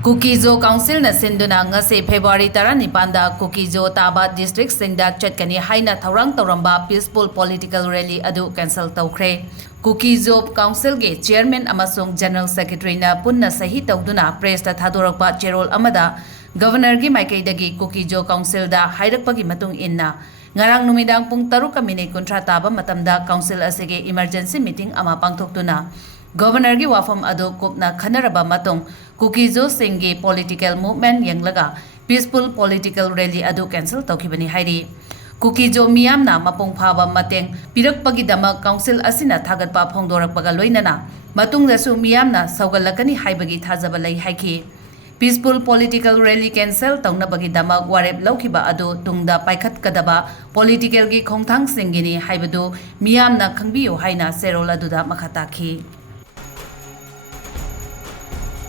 Kukizo Council na Sinduna ngasi February 19 Kukizo Taba District Singda Chatkani Haina Touramba Peaceful Political Rally adu cancel Toukhre. Kukizo Council ge Chairman amasung General Secretary na punna sahi tawduna press ta thadorakpa cherol amada Governor gi Maikaidagi Kukizo Council da hairakpagi matung inna ngarang numidang pung 3:30 taba matamda Council asige emergency meeting ama pangthoktuna Governor gi wafam adu kopna khanaraba matung Kukizo Singhi political movement yanglaga peaceful political rally adu cancel tawkibani hairi Kukizo miyamna mapung phaba mateng pirakpagi damak council asina thagatpa phongdorakpaga loinana matungdasu miyamna saugalakani haibagi thajaba lai haiki peaceful political rally cancel taunabagi damak warep laukiba adu tungda paikhat kadaba political gi khongthang singini haibadu miyamna khangbiyo haina serol aduda makhataki